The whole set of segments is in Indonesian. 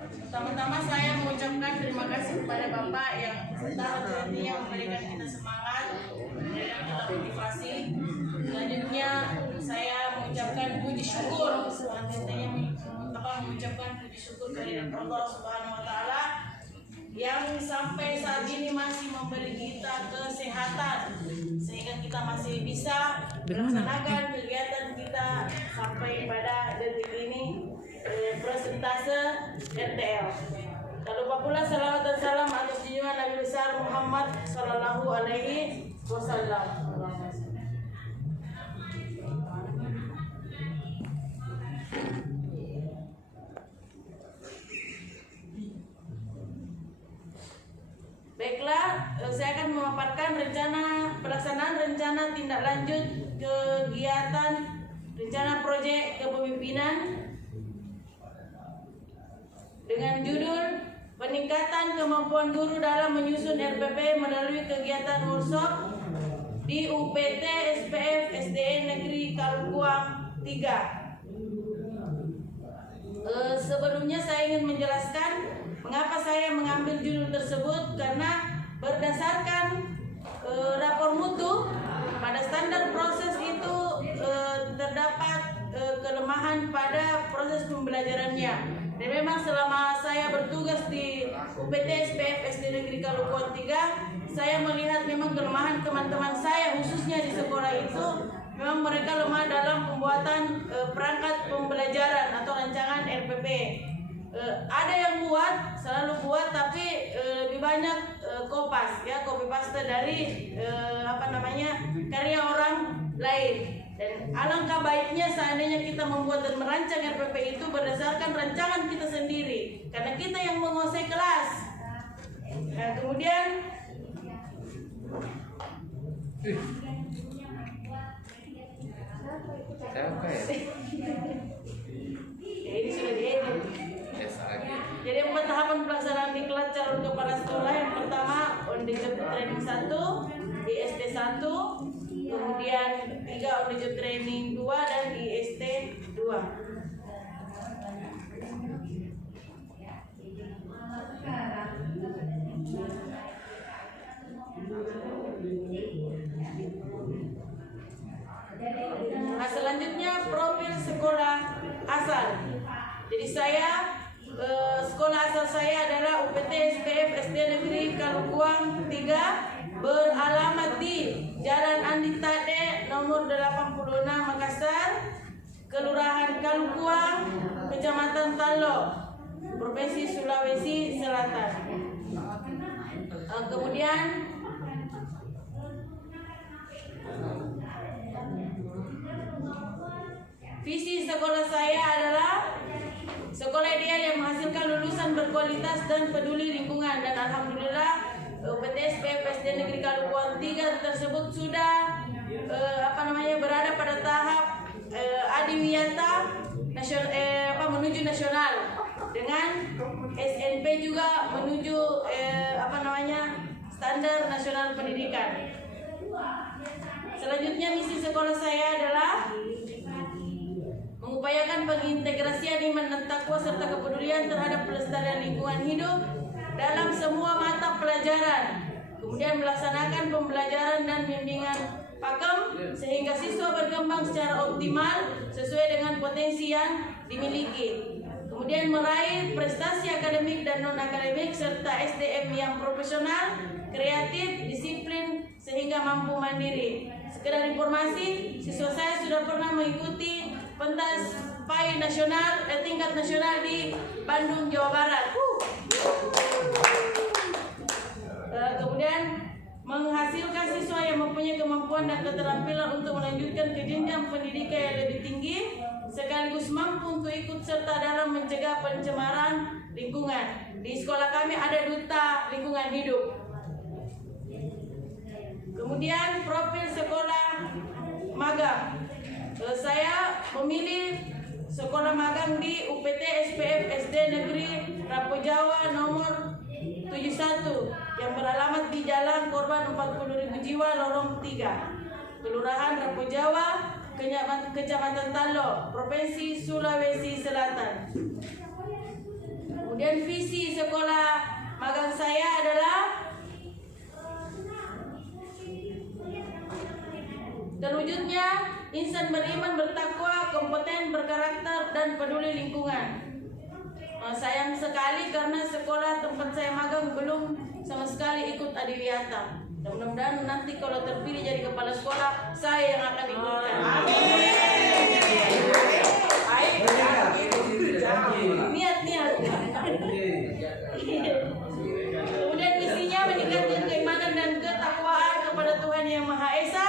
Pertama-tama saya mengucapkan terima kasih kepada Bapak yang hati-hatinya memberikan kita semangat, memberikan kita motivasi. Selanjutnya saya mengucapkan puji syukur, mengucapkan puji syukur kepada Allah Subhanahu Wa Taala yang sampai saat ini masih memberi kita kesehatan sehingga kita masih bisa melaksanakan kegiatan kita sampai pada detik ini. Persentase RTL. Tak lupa pula salawat dan salam atas junjungan Nabi besar Muhammad Sallallahu Alaihi Wasallam. Baiklah, saya akan memaparkan pelaksanaan rencana tindak lanjut kegiatan rencana proyek kepemimpinan dengan judul peningkatan kemampuan guru dalam menyusun RPP melalui kegiatan workshop di UPT SPF SDN Negeri Kalukuang 3. Sebelumnya saya ingin menjelaskan mengapa saya mengambil judul tersebut, karena berdasarkan rapor mutu pada standar proses itu terdapat kelemahan pada proses pembelajarannya. Dan memang selama saya bertugas di UPT SPF SD Negeri Kalukuang 3, saya melihat memang kelemahan teman-teman saya khususnya di sekolah itu, memang mereka lemah dalam pembuatan perangkat pembelajaran atau rancangan RPP. Ada yang buat, selalu buat, tapi lebih banyak kopas, ya, copy paste dari karya orang lain. Dan alangkah baiknya seandainya kita membuat dan merancang RPP itu berdasarkan rancangan kita sendiri, karena kita yang menguasai kelas. Nah, kemudian ini sudah diedit. Jadi 4 tahapan pelaksanaan diklat calon kepala sekolah. Yang pertama on the job training 1 di SD 1, kemudian 3 on the job training 2 dan di ST 2. Nah, selanjutnya profil sekolah asal. Jadi saya sekolah asal saya adalah UPT SPF SD Negeri Kalukuang 3, beralamat di Jalan Andi Tade nomor 86 Makassar, Kelurahan Kalukuang, Kecamatan Talo, Provinsi Sulawesi Selatan. Kemudian visi sekolah saya adalah sekolah ideal yang menghasilkan lulusan berkualitas dan peduli lingkungan. Dan alhamdulillah UPT SPF SD Negeri Kalukuang 3 tersebut sudah berada pada tahap adiwiyata menuju nasional, dengan SNP juga menuju standar nasional pendidikan. Selanjutnya misi sekolah saya adalah mengupayakan pengintegrasian iman dan takwa serta kepedulian terhadap pelestarian lingkungan hidup dalam semua mata pelajaran. Kemudian melaksanakan pembelajaran dan bimbingan pakem sehingga siswa berkembang secara optimal sesuai dengan potensi yang dimiliki. Kemudian meraih prestasi akademik dan non-akademik serta SDM yang profesional, kreatif, disiplin sehingga mampu mandiri. Sekedar informasi, siswa saya sudah pernah mengikuti pentas PAI nasional tingkat nasional di Bandung, Jawa Barat. Kemudian menghasilkan siswa yang mempunyai kemampuan dan keterampilan untuk melanjutkan ke jenjang pendidikan yang lebih tinggi, sekaligus mampu untuk ikut serta dalam mencegah pencemaran lingkungan. Di sekolah kami ada duta lingkungan hidup. Kemudian profil sekolah magang. Saya memilih sekolah magang di UPT SPF SD Negeri Rapo Jawa nomor 71 yang beralamat di Jalan Korban 40.000 Jiwa Lorong 3, Kelurahan Rapo Jawa, Kecamatan Talo, Provinsi Sulawesi Selatan. Kemudian visi sekolah magang saya adalah terwujudnya insan beriman, bertakwa, kompeten, berkarakter, dan peduli lingkungan. Sayang sekali karena sekolah tempat saya magang belum sama sekali ikut Adiwiyata. Dan mudah-mudahan nanti kalau terpilih jadi kepala sekolah, saya yang akan ikutkan. Niat. Kemudian misinya meningkatkan keimanan dan ketakwaan kepada Tuhan Yang Maha Esa,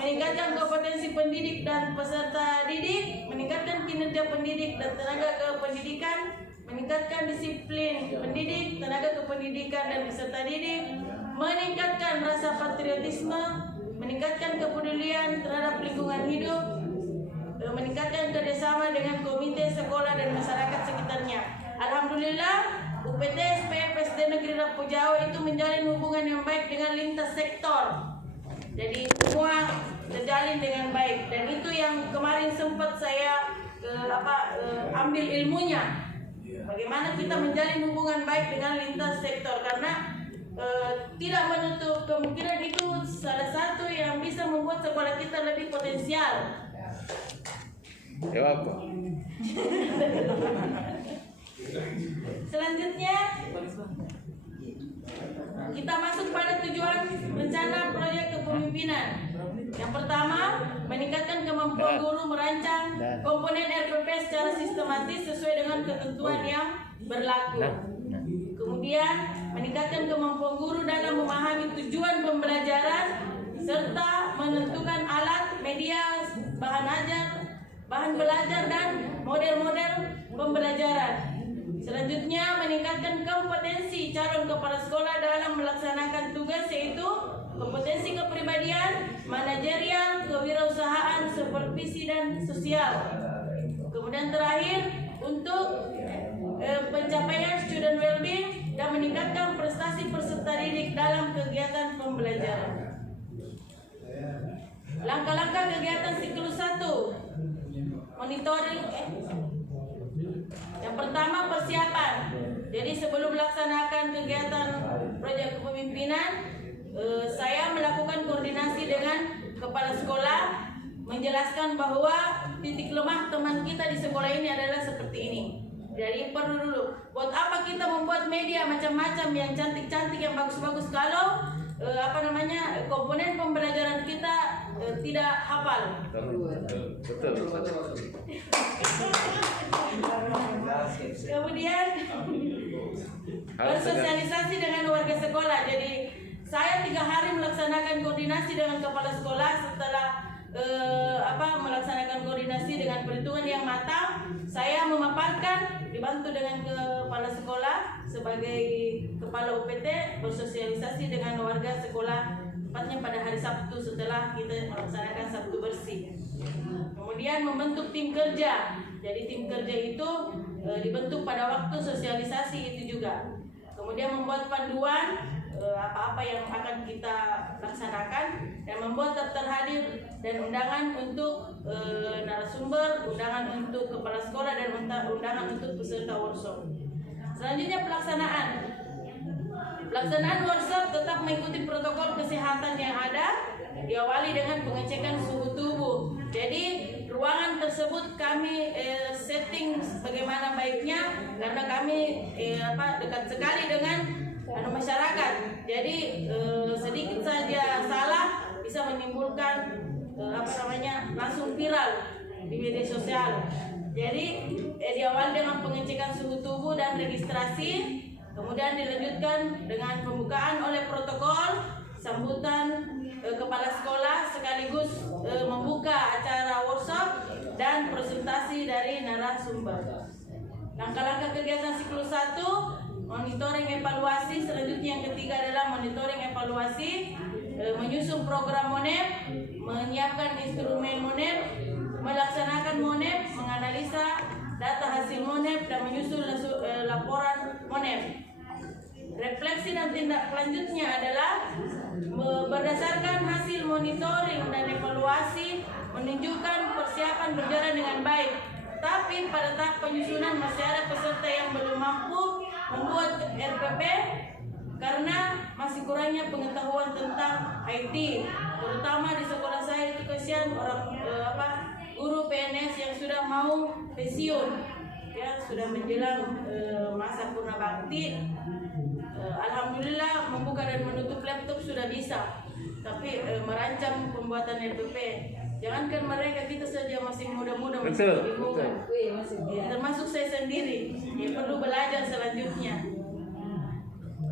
meningkatkan kompetensi pendidik dan peserta didik, meningkatkan kinerja pendidik dan tenaga kependidikan, meningkatkan disiplin pendidik, tenaga kependidikan dan peserta didik, meningkatkan rasa patriotisme, meningkatkan kepedulian terhadap lingkungan hidup, meningkatkan kerjasama dengan komite sekolah dan masyarakat sekitarnya. Alhamdulillah, UPT SPF SD Negeri Rapo Jawa itu menjalin hubungan yang baik dengan lintas sektor. Jadi semua terjalin dengan baik, dan itu yang kemarin sempat saya ambil ilmunya. Bagaimana kita menjalin hubungan baik dengan lintas sektor, karena tidak menutup kemungkinan itu salah satu yang bisa membuat sekolah kita lebih potensial. Ya apa? Selanjutnya kita masuk pada tujuan rencana proyek kepemimpinan. Yang pertama, meningkatkan kemampuan guru merancang komponen RPP secara sistematis sesuai dengan ketentuan yang berlaku. Kemudian, meningkatkan kemampuan guru dalam memahami tujuan pembelajaran serta menentukan alat, media, bahan belajar dan model-model pembelajaran. Selanjutnya, meningkatkan kompetensi calon kepala sekolah dalam melaksanakan tugas, yaitu kompetensi kepribadian, manajerial, kewirausahaan, supervisi, dan sosial. Kemudian terakhir, untuk pencapaian student well-being dan meningkatkan prestasi peserta didik dalam kegiatan pembelajaran. Langkah-langkah kegiatan siklus 1. Monitoring. Yang pertama, persiapan. Jadi sebelum melaksanakan kegiatan proyek kepemimpinan, saya melakukan koordinasi dengan kepala sekolah, menjelaskan bahwa titik lemah teman kita di sekolah ini adalah seperti ini. Jadi perlu dulu, buat apa kita membuat media macam-macam yang cantik-cantik, yang bagus-bagus, kalau komponen pembelajaran kita tidak hafal. Betul. Kemudian bersosialisasi dengan warga sekolah. Jadi saya 3 hari melaksanakan koordinasi dengan kepala sekolah. Setelah melaksanakan koordinasi dengan perhitungan yang matang, saya memaparkan, dibantu dengan kepala sekolah sebagai kepala UPT, bersosialisasi dengan warga sekolah, tepatnya pada hari Sabtu setelah kita melaksanakan Sabtu bersih. Kemudian membentuk tim kerja. Jadi tim kerja itu dibentuk pada waktu sosialisasi itu juga. Kemudian membuat panduan apa-apa yang akan kita laksanakan, dan membuat daftar hadir dan undangan untuk narasumber, undangan untuk kepala sekolah, dan undangan untuk peserta workshop. Selanjutnya pelaksanaan. Pelaksanaan workshop tetap mengikuti protokol kesehatan yang ada, diawali dengan pengecekan suhu tubuh. Jadi ruangan tersebut kami setting bagaimana baiknya, karena kami dekat sekali dengan masyarakat. Jadi sedikit saja salah bisa menimbulkan langsung viral di media sosial. Jadi diawali dengan pengecekan suhu tubuh dan registrasi, kemudian dilanjutkan dengan pembukaan oleh protokol, sambutan kepala sekolah, sekaligus membuka acara workshop dan presentasi dari narasumber. Langkah-langkah kegiatan siklus 1, monitoring evaluasi. Selanjutnya yang ketiga adalah monitoring evaluasi, menyusun program MONEP, menyiapkan instrumen MONEP, melaksanakan MONEP, menganalisa data hasil MONEP, dan menyusun laporan MONEP. Refleksi dan tindak lanjutnya adalah berdasarkan hasil monitoring dan evaluasi menunjukkan persiapan berjalan dengan baik, tapi pada tahap penyusunan masih ada peserta yang belum mampu membuat RPP karena masih kurangnya pengetahuan tentang IT, terutama di sekolah saya itu kasihan orang guru PNS yang sudah mau pensiun, ya sudah menjelang masa purna bakti. Alhamdulillah membuka dan menutup laptop sudah bisa, tapi merancang pembuatan RPP, jangankan mereka, kita saja masih muda-muda, masih kebingungan. Termasuk saya sendiri yang perlu belajar selanjutnya.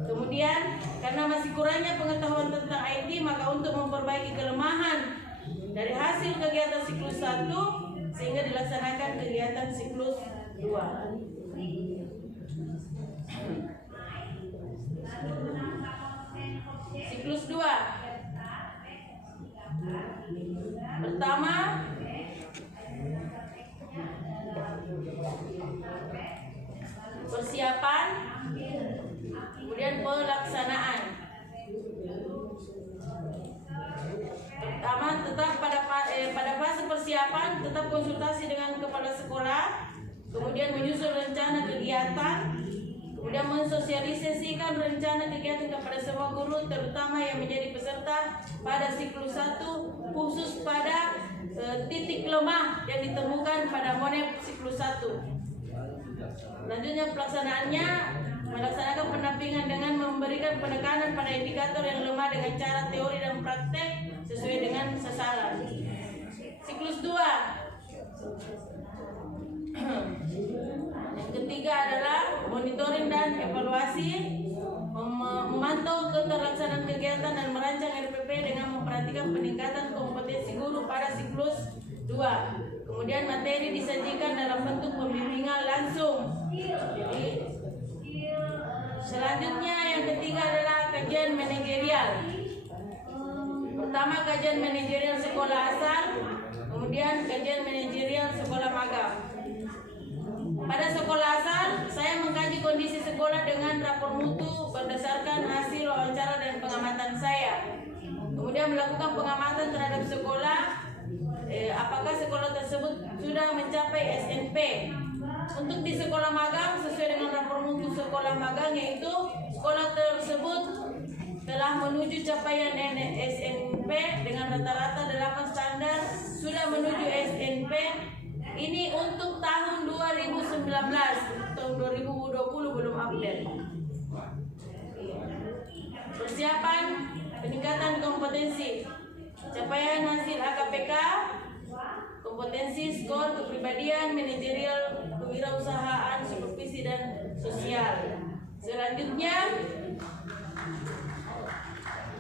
Kemudian karena masih kurangnya pengetahuan tentang IT, maka untuk memperbaiki kelemahan dari hasil kegiatan siklus 1 sehingga dilaksanakan kegiatan siklus 2. Siklus 2. Pertama, persiapan, kemudian pelaksanaan. Pertama, tetap pada fase persiapan tetap konsultasi dengan kepala sekolah, kemudian menyusun rencana kegiatan, kemudian mensosialisasikan rencana kegiatan kepada semua guru, terutama yang menjadi peserta pada siklus 1, khusus pada titik lemah yang ditemukan pada MONEP siklus 1. Selanjutnya pelaksanaannya, melaksanakan pendampingan dengan memberikan penekanan pada indikator yang lemah dengan cara teori dan praktek sesuai dengan sasaran. Siklus 2. Yang ketiga adalah monitoring dan evaluasi, memantau keterlaksanaan kegiatan dan merancang RPP dengan memperhatikan peningkatan kompetensi guru pada siklus 2. Kemudian materi disajikan dalam bentuk pembimbingan langsung. Jadi, selanjutnya yang ketiga adalah kajian manajerial. Pertama, kajian manajerial sekolah asal, kemudian kajian manajerial sekolah magang. Pada sekolah asal, saya mengkaji kondisi sekolah dengan rapor mutu berdasarkan hasil wawancara dan pengamatan saya. Kemudian melakukan pengamatan terhadap sekolah, apakah sekolah tersebut sudah mencapai SNP. Untuk di sekolah magang, sesuai dengan rapor mutu sekolah magang, yaitu sekolah tersebut telah menuju capaian SNP dengan rata-rata 8 standar, sudah menuju SNP. Ini untuk tahun 2019, tahun 2020 belum update. Persiapan peningkatan kompetensi, capaian hasil AKPK, kompetensi, skor, kepribadian, manajerial, kewirausahaan, supervisi dan sosial. Selanjutnya,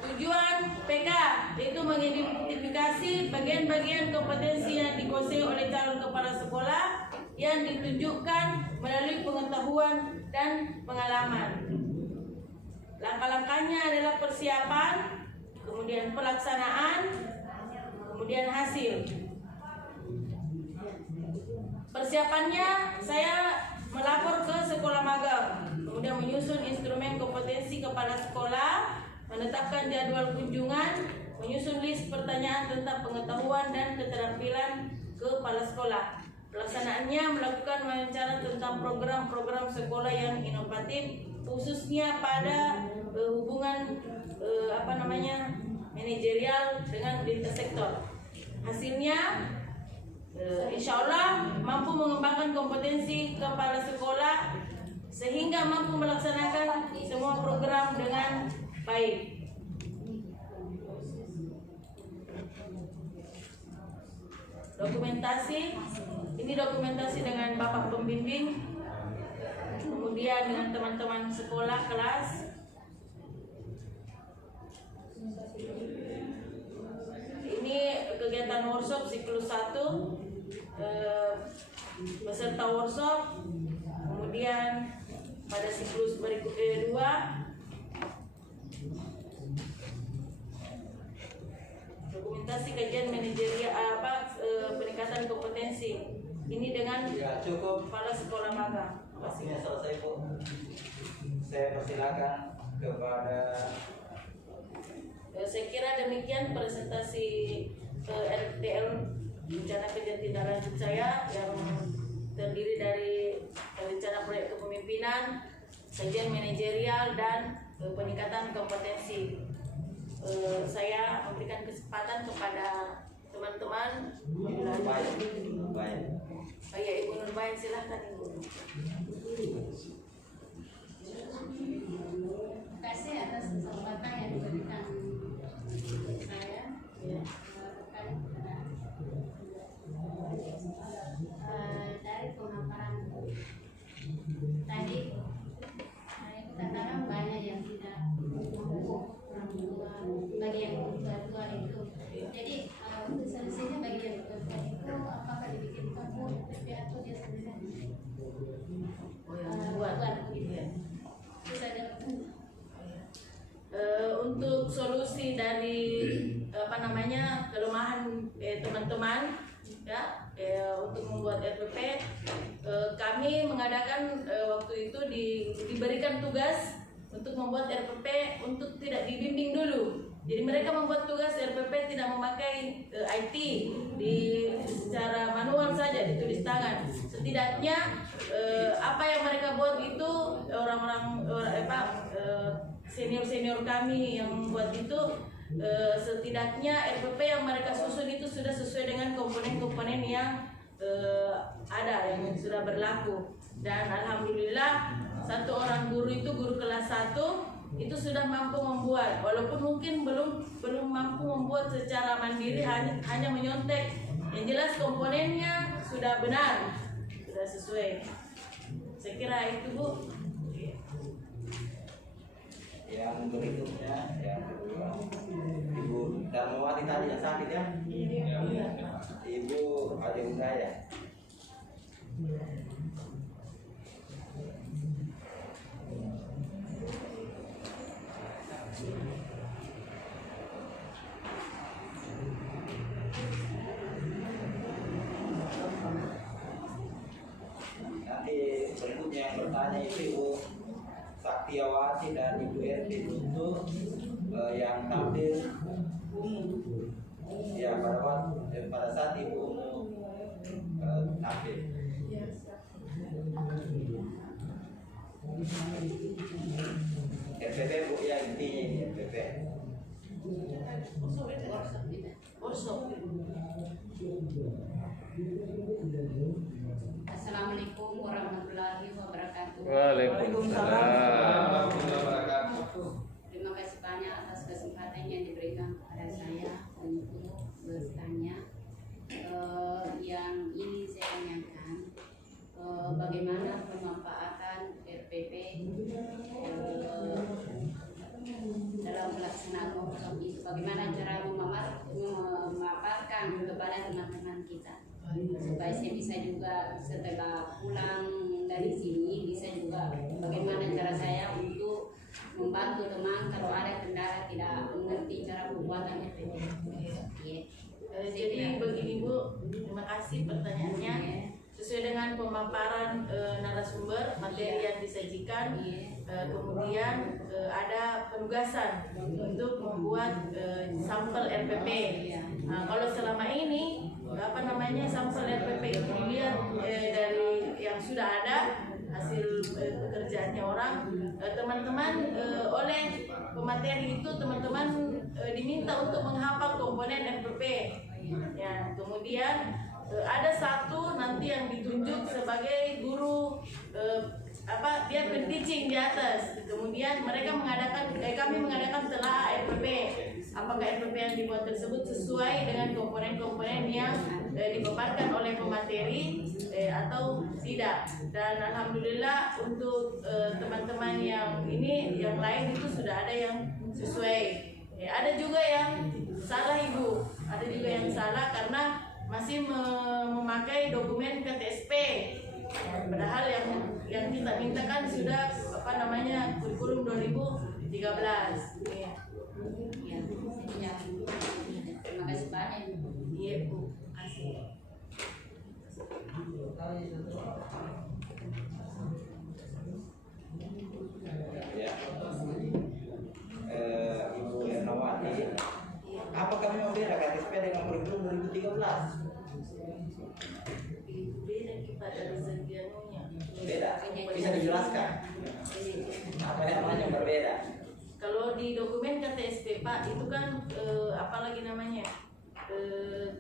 tujuan PK yaitu mengidentifikasi bagian-bagian kompetensi yang dikuasai oleh calon kepala sekolah yang ditunjukkan melalui pengetahuan dan pengalaman. Langkah-langkahnya adalah persiapan, kemudian pelaksanaan, kemudian hasil. Persiapannya, saya melapor ke sekolah magang, kemudian menyusun instrumen kompetensi kepala sekolah, menetapkan jadwal kunjungan, menyusun list pertanyaan tentang pengetahuan dan keterampilan kepala sekolah. Pelaksanaannya melakukan wawancara tentang program-program sekolah yang inovatif, khususnya pada hubungan manajerial dengan lintas sektor. Hasilnya, insya Allah mampu mengembangkan kompetensi kepala sekolah sehingga mampu melaksanakan semua program dengan baik. Dokumentasi, ini dokumentasi dengan bapak pembimbing, kemudian dengan teman-teman sekolah kelas. Ini kegiatan workshop siklus 1, peserta workshop, kemudian pada siklus berikutnya 2, dokumentasi kajian manajerial peningkatan kompetensi. Ini dengan kepala sekolah magang. Waktunya selesai, Bu. Saya persilakan kepada. Saya kira demikian presentasi RTL rencana kerja tindak lanjut saya yang terdiri dari rencana proyek kepemimpinan, sajian manajerial dan peningkatan kompetensi. Saya memberikan kesempatan kepada teman-teman. Baik. Oh ya, Ibu Nurbayan, silahkan Ibu. Terima kasih atas kesempatan yang diberikan saya terkait dari pemaparan tadi. Saya katakan banyak yang tidak mampu, orang tua, bagi yang tua itu. Jadi untuk selesainya bagi yang tua itu apakah dibikin kamu atau dia sendiri? Buat bisa dapat. Untuk solusi dari kelemahan teman-teman ya untuk membuat RPP, kami mengadakan waktu itu diberikan tugas untuk membuat RPP untuk tidak dibimbing dulu. Jadi mereka membuat tugas RPP tidak memakai IT, secara manual saja ditulis tangan. Setidaknya apa yang mereka buat itu senior kami yang membuat itu, setidaknya RPP yang mereka susun itu sudah sesuai dengan komponen-komponen yang ada yang sudah berlaku. Dan alhamdulillah satu orang guru itu guru kelas 1 itu sudah mampu membuat, walaupun mungkin belum mampu membuat secara mandiri, hanya menyontek. Yang jelas komponennya sudah benar, sudah sesuai. Saya kira itu Bu. Yang berikutnya yang kedua, Ibu Darmawati tadi yang sakit ya? Iya. Ibu Ade Udaya. Nanti berikutnya yang bertanya itu Ibu Saktiawati dan Ibu RT untuk yang tampil ya pada saat Ibu tampil. RPP Bu ya, intinya ini RPP. Assalamualaikum warahmatullahi wabarakatuh. Waalaikumsalam. Terima kasih banyak atas kesempatan yang diberikan kepada saya untuk bertanya. Yang ingin saya tanyakan, bagaimana pemanfaatan RPP dalam pelaksanaan workshop itu, bagaimana cara memaparkan kepada teman-teman kita supaya saya bisa juga setelah pulang dari sini bisa juga bagaimana cara saya untuk membantu teman kalau ada kendala tidak mengerti cara pembuatan RPP. Jadi begini Bu, terima kasih pertanyaannya. Sesuai dengan pemaparan narasumber materi yang disajikan, kemudian ada penugasan untuk membuat sampel RPP. Nah, kalau selama ini sampel RPP itu dilihat dari yang sudah ada hasil pekerjaannya orang, teman-teman oleh pemateri itu teman-teman diminta untuk menghafal komponen RPP. Ya, kemudian ada satu nanti yang ditunjuk sebagai guru dia teaching di atas. Kemudian mereka kami mengadakan telah RPP. Apakah RPP yang dibuat tersebut sesuai dengan komponen-komponen yang dipaparkan oleh pemateri atau tidak. Dan alhamdulillah untuk teman-teman yang lain itu sudah ada yang sesuai. Ada juga yang salah Ibu. Ada juga yang salah karena masih memakai dokumen KTSP, padahal yang kita mintakan sudah kurikulum 2013. Ya. Terima kasih banyak. Iya Bu, kasih. Ya. Ibu Ernawati, apakah memang beda KTSP dengan kurikulum 2013? Beda kita dari segi anunya. Beda, bisa dijelaskan? di dokumen KTSP Pak itu kan apalagi namanya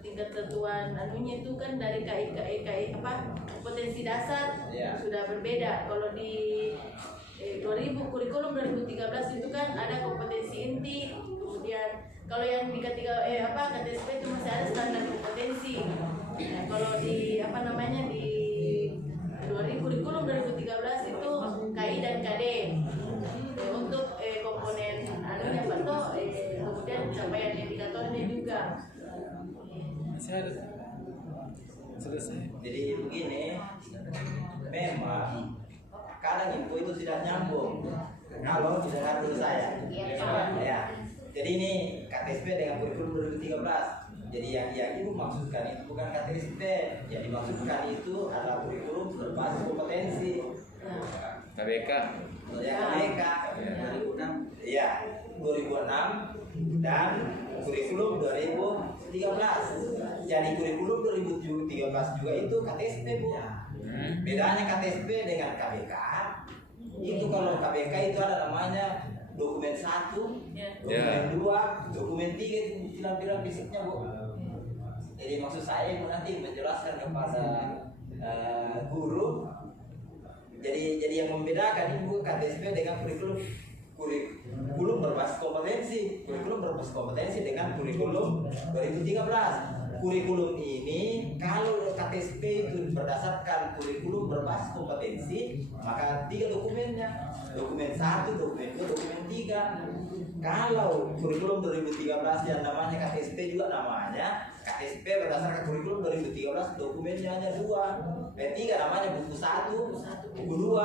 tingkat ketentuan anunya itu kan dari KI apa kompetensi dasar sudah berbeda. Kalau di 2000 kurikulum 2013 itu kan ada kompetensi inti, kemudian kalau yang di KTSP itu masih ada standar kompetensi. Nah, kalau di apa namanya di 2000 kurikulum 2013 itu KI dan KD untuk komponen anunya Pak kemudian capaian indikatornya juga. Selesai. Jadi begini, memang kadang info itu tidak nyambung kalau tidak dulu saya. Ya. Jadi ini KTSP dengan kurikulum 2013. Jadi yang ibu maksudkan itu bukan KTSP, yang dimaksudkan itu adalah kurikulum berbasis kompetensi. KBK. Ya, KBK 2006. Iya, 2006 dan kurikulum 2013. Jadi kurikulum 2013 juga itu KTSP, Bu. Bedanya KTSP dengan KBK itu kalau KBK itu ada namanya dokumen 1, dokumen 2, dokumen 3 itu bilang fisiknya, Bu. Jadi maksud saya Ibu nanti menjelaskan kepada guru. Jadi yang membedakan Ibu KTSP dengan kurikulum berbasis kompetensi. Kurikulum berbasis kompetensi dengan kurikulum 2013. Kurikulum ini kalau KTSP itu berdasarkan kurikulum berbasis kompetensi, maka 3 dokumennya. Dokumen 1, dokumen 2, dokumen 3. Kalau kurikulum 2013 yang namanya KTSP juga namanya KTSP berdasarkan kurikulum 2013, dokumennya hanya 2. 3 namanya buku 1, buku 2,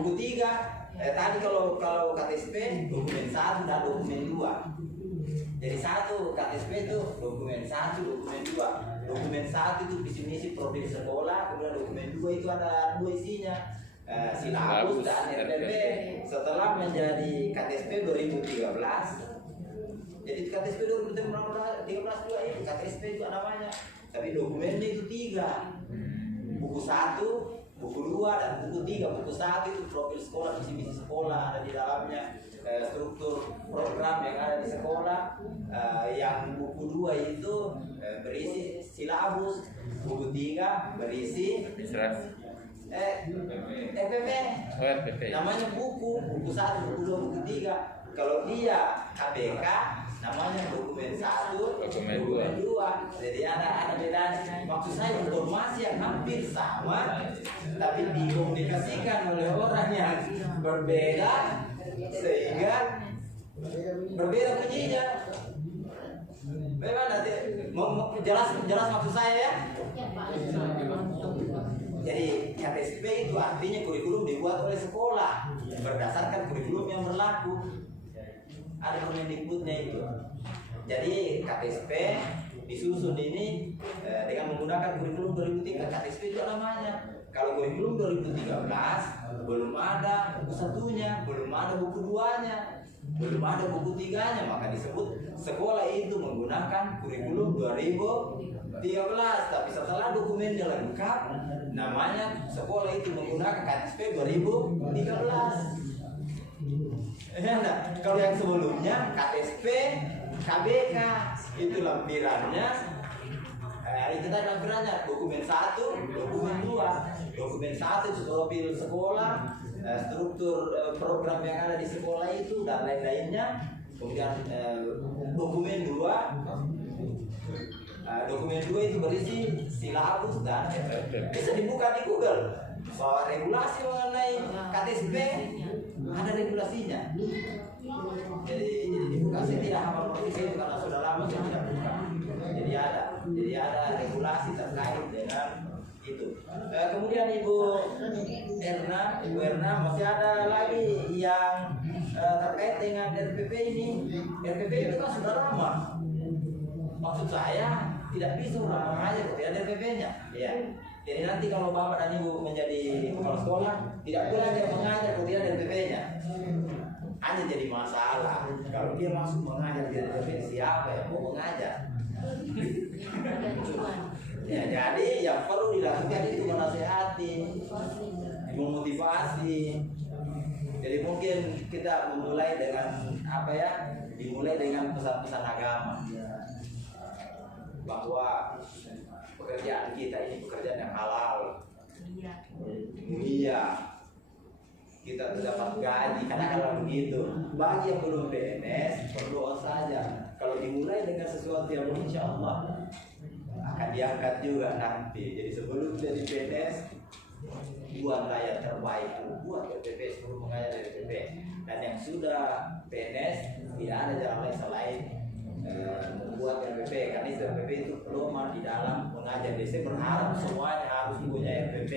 buku 3. Tadi kalau KTSP dokumen 1 dan dokumen 2. Jadi 1 KTSP itu dokumen 1, dokumen 2. Dokumen 1 itu visi misi profil sekolah, kemudian dokumen 2 itu ada 2 isinya. Silabus dan RPP. Setelah menjadi KTSP 2013, jadi KTSP 2013 juga itu KTSP juga namanya. Tapi dokumennya itu 3. Buku 1, buku 2 dan buku 3. Buku 1 itu profil sekolah, visi misi sekolah ada di dalamnya, struktur program yang ada di sekolah. Yang buku 2 itu berisi silabus, buku 3 berisi FPP. Namanya buku 1, buku 2, buku 3. Kalau dia KBK namanya dokumen 1, dokumen 2. Jadi ada bedanya. Maksud saya informasi yang hampir sama tapi dikomunikasikan oleh orang yang berbeda sehingga berbeda bunyinya. Bagaimana? Mau jelas maksud saya ya? Jadi KTSP itu artinya kurikulum dibuat oleh sekolah berdasarkan kurikulum yang berlaku. Ada Kemendikbudnya itu. Jadi KTSP disusun ini dengan menggunakan kurikulum 2003. KTSP itu namanya. Kalau kurikulum 2013 belum ada buku 1-nya, belum ada buku 2-nya, belum ada buku 3-nya, maka disebut sekolah itu menggunakan kurikulum 2013. Tapi setelah dokumennya lengkap, namanya sekolah itu menggunakan KTSP 2013. Nah, kalau yang sebelumnya KTSP, KBK itu lampirannya. Itu tadi lampirannya dokumen 1, dokumen 2. Dokumen 1 itu profil sekolah, struktur program yang ada di sekolah itu dan lain-lainnya. Kemudian dokumen 2. Dokumen 2 itu berisi silabus dan bisa dibuka di Google. Soal regulasi mengenai KTSP ada regulasinya. Jadi dibuka, saya tidak hafal persis itu karena sudah lama saya tidak buka. Jadi ada regulasi terkait dengan itu. Kemudian Ibu Erna masih ada lagi yang terkait dengan RPP ini. RPP itu kan sudah lama. Maksud saya tidak bisa orang mengajar kalau tidak ada RPP-nya. Ya. Jadi nanti kalau Bapak dan Ibu menjadi kepala sekolah, tidak boleh ada yang mengajar kalau tidak ada RPP-nya. Hanya jadi masalah kalau dia masuk mengajar tidak ada RPP, siapa yang mau mengajar? Ya, jadi yang perlu dilakukan itu menasehati, memotivasi. Jadi Jadi mungkin kita memulai dengan apa ya? Dimulai dengan pesan-pesan agama bahwa pekerjaan kita ini pekerjaan yang halal, mulia, kita terdapat gaji. Karena kalau begitu, bagi yang belum PNS berdoa saja. Kalau dimulai dengan sesuatu yang insya Allah akan diangkat juga nanti. Jadi sebelum jadi PNS, buatlah yang terbaik, buat RPP sebelum mengajar RPP. Dan yang sudah PNS tidak ada jalan lain selain membuat RPP, karena itu RPP itu pedoman di dalam mengajar. Saya berharap semuanya harus punya RPP.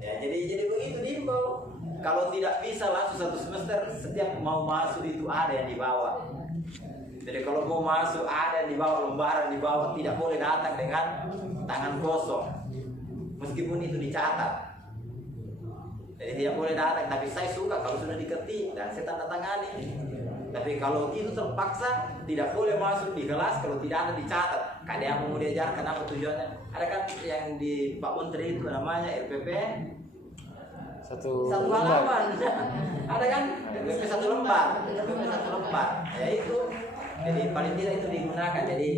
Ya, jadi begitu diimbau. Kalau tidak bisa langsung satu semester, setiap mau masuk itu ada yang dibawa. Jadi kalau mau masuk ada yang dibawa, lembaran dibawa, tidak boleh datang dengan tangan kosong. Meskipun itu dicatat. Jadi tidak boleh datang, tapi saya suka kalau sudah diketik dan saya tanda tangani. Tapi kalau itu terpaksa tidak boleh masuk di kelas kalau tidak ada dicatat. Kadang yang mau diajarkan apa tujuannya? Ada kan yang di Pak Menteri itu namanya RPP satu halaman. Ada kan RPP satu lembar, RPP satu lembar. Ya itu. Jadi paling tidak itu digunakan. Jadi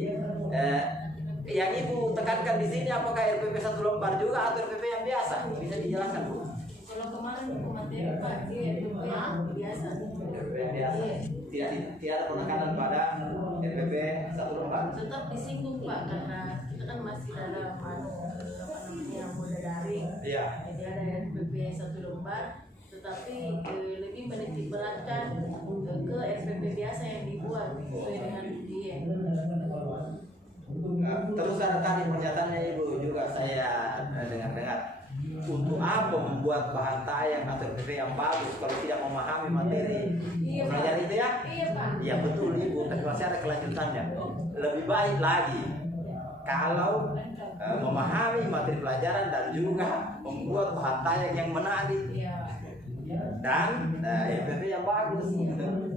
yang ibu tekankan di sini apakah RPP satu lembar juga atau RPP yang biasa? Bisa dijelaskan, Bu? Kalau kemarin aku materi Pak, RPP yang biasa. RPP yang biasa. Tidak ada penekanan pada RPP satu lembar. Tetap disinggung Pak, karena kita kan masih dalam moda daring. Iya. Jadi ada RPP satu lembar, tetapi lebih menitik beratkan ke SPP biasa yang dibuat sesuai dengan dia. Terus ada tadi pernyataannya Ibu juga saya dengar-dengar. Untuk apa membuat bahan tayang atau RPP yang bagus kalau tidak memahami materi pelajaran itu ya? Iya Pak. Iya betul Ibu, tapi masih ada kelanjutannya. Lebih baik lagi kalau memahami materi pelajaran dan juga membuat bahan tayang yang menarik dan RPP yang bagus.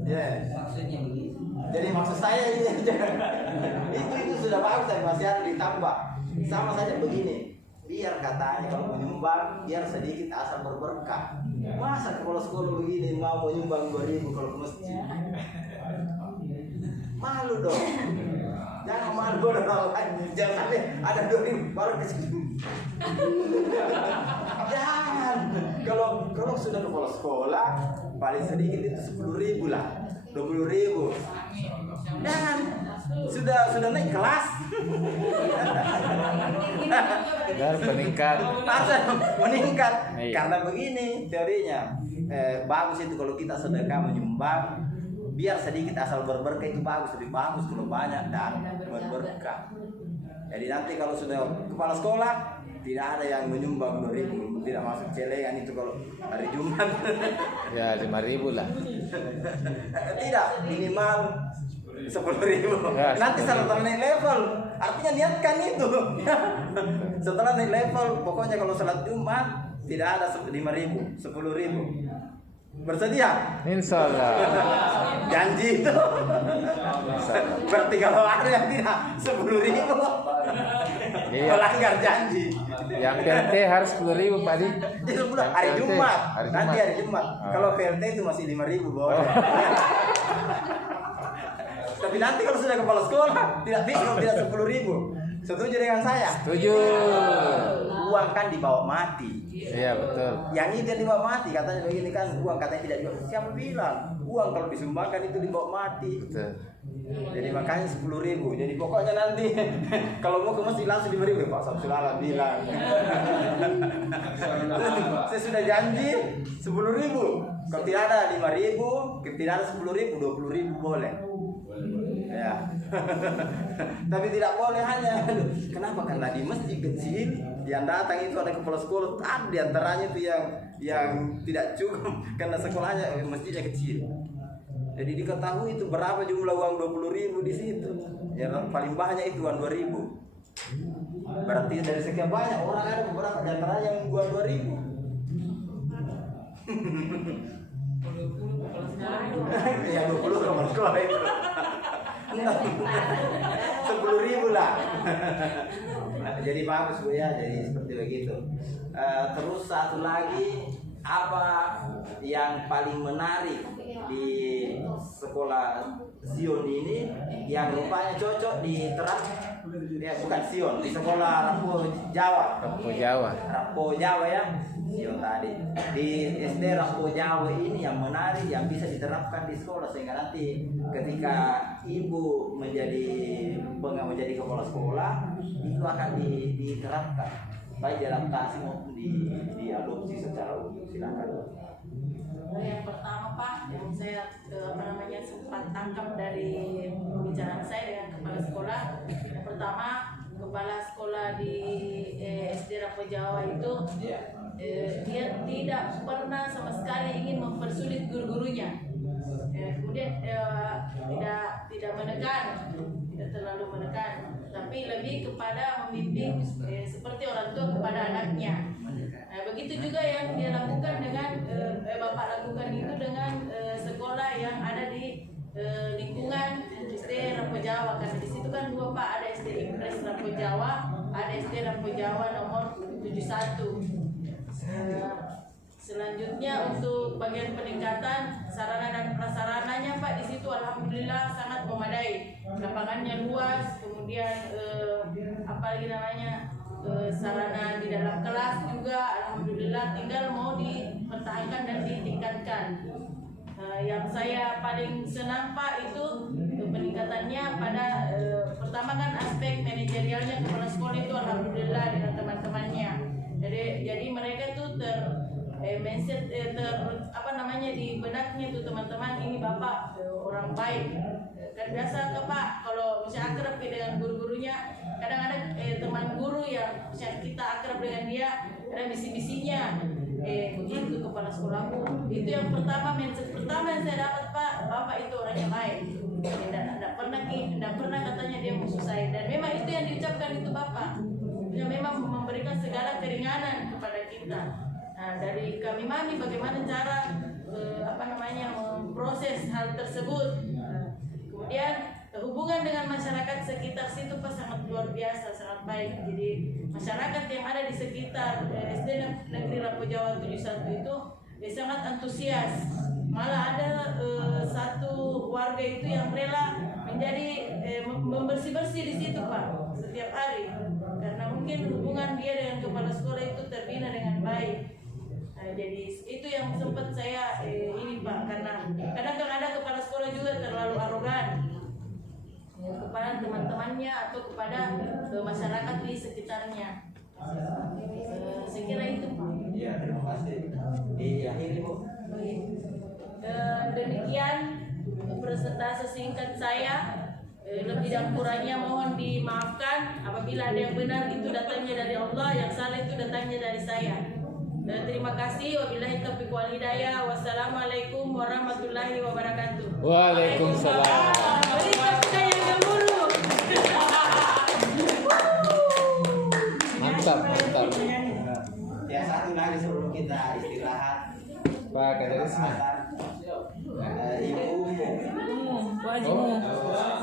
Yeah. Maksudnya begitu. Jadi maksud saya ini itu sudah bagus, tapi masih ada ditambah. Sama saja begini. Biar katanya kalau menyumbang biar sedikit asal berberkah. Masa kepala sekolah begini mau menyumbang 2.000 kalau ke masjid? Malu dong. Jangan malu dong. Jangan sampai ada 2.000 baru ke situ. Jangan. Kalau sudah kepala sekolah paling sedikit itu 10.000 lah, 20.000. Jangan. Sudah naik kelas. Harus meningkat. Meningkat. Iya. Karena begini teorinya. Bagus itu kalau kita sedekah menyumbang, biar sedikit asal berberkah itu bagus, lebih bagus kalau banyak dan berberkah. Jadi nanti kalau sudah kepala sekolah tidak ada yang menyumbang 2.000, tidak masuk celengan itu kalau hari Jumat. Ya 5.000 lah. Tidak, minimal 10.000. Ya, Nanti 10.000. setelah naik level, artinya niatkan itu. Setelah naik level, pokoknya kalau salat Jumat tidak ada 5.000, 10.000. Bersedia? Insyaallah. Janji itu. Berarti kalau ada yang tidak 10.000, Iya. melanggar janji. Yang PLT harus 10.000 Pak Di. Itu pula Yang hari PLT. Jumat. Hari Nanti Jumat. hari Jumat. Ah. Kalau PLT itu masih 5.000 boleh. Tapi nanti kalau sudah kepala sekolah tidak bisa, tidak 10.000. Setuju dengan saya? Setuju. Uang kan dibawa mati. Iya betul. Yang itu yang dibawa mati, katanya begini kan, uang katanya tidak dibawa. Siapa bilang? Uang kalau disumbangkan itu dibawa mati. Betul. Jadi makanya 10.000. Jadi pokoknya nanti kalau mau ke masjid langsung 5.000. Pak Samsulala bilang. Saya sudah janji 10.000. Kalau tidak ada 5.000, kalau tidak ada 10.000, 20.000 boleh. Ya. Tapi tidak boleh hanya. Kenapa? Karena di masjid kecil yang datang itu ada kepala sekolah, ada di antaranya itu yang tidak cukup karena sekolahnya masjidnya kecil. Jadi diketahui itu berapa jumlah uang 20.000 di situ. Ya paling banyak itu uang 2.000. Berarti dari sekian banyak orang ada beberapa di antaranya yang uang 2.000. Ya 20 kepala sekolah itu. 10.000 lah. Jadi bagus Bu ya, jadi seperti begitu. Terus satu lagi apa yang paling menarik di sekolah Zion ini yang rupanya cocok diterapkan, ya bukan Zion, di sekolah Rapo Jawa. Rapo Jawa. Rapo Jawa ya, Zion tadi. Di SD Rapo Jawa ini yang menarik, yang bisa diterapkan di sekolah sehingga nanti ketika ibu menjadi kepala sekolah itu akan diterapkan baik diadaptasi maupun diadopsi secara umum. Silakan. Yang pertama Pak, yang saya sempat tangkap dari pembicaraan saya dengan kepala sekolah. Yang pertama, kepala sekolah di SD Rapo Jawa itu dia tidak pernah sama sekali ingin mempersulit guru-gurunya. Kemudian tidak menekan, tidak terlalu menekan, tapi lebih kepada membimbing seperti orang tua kepada anaknya. Nah, begitu juga yang dia lakukan dengan Bapak lakukan itu dengan sekolah yang ada di lingkungan SD Rapo Jawa, karena di situ kan dua Pak, ada SD Impres Rapo Jawa, ada SD Rapo Jawa nomor 71. Selanjutnya untuk bagian peningkatan sarana dan prasarananya Pak, di situ alhamdulillah sangat memadai. Lapangannya luas, kemudian sarana di dalam kelas juga alhamdulillah, tinggal mau dipertahankan dan ditingkatkan. Yang saya paling senang Pak itu peningkatannya pada pertama kan aspek manajerialnya kepala sekolah itu alhamdulillah dengan teman-temannya. Jadi mereka tuh di benaknya tuh teman-teman, ini Bapak orang baik. Kan biasa ke Pak kalau misalnya akrab dengan guru-gurunya, kadang-kadang teman guru yang misalnya kita akrab dengan dia ada misi-misinya begitu kepala sekolahku. Itu yang pertama, mindset pertama yang saya dapat Pak, Bapak itu orangnya baik. Tidak pernah katanya dia musuh saya, dan memang itu yang diucapkan itu Bapak. Dia memang memberikan segala keringanan kepada kita. Nah, dari kami Mami bagaimana cara memproses hal tersebut. Kemudian hubungan dengan masyarakat sekitar situ Pak sangat luar biasa, sangat baik. Jadi masyarakat yang ada di sekitar SD Negeri Rapo Jawa 71 itu sangat antusias. Malah ada satu warga itu yang rela menjadi membersih-bersih di situ Pak setiap hari, karena mungkin hubungan dia dengan kepala sekolah itu terbina dengan baik. Nah, jadi itu yang sempat saya ini Pak, karena kadang ada kepala sekolah juga terlalu arogan kepada teman-temannya atau kepada masyarakat di sekitarnya. Saya kira itu Pak. Iya, terima kasih. Diakhiri Bu. Demikian presentase singkat saya. Lebih dan kurangnya mohon dimaafkan. Apabila ada yang benar itu datangnya dari Allah, yang salah itu datangnya dari saya. Terima kasih. Wabillahi taufiq wal hidayah. Wassalamualaikum warahmatullahi wabarakatuh. Waalaikumsalam. Beri tepuk yang gemuruh. Mantap. Ya, satu lagi sebelum kita istirahat. Pak Kadarisma. Ibu. Oh.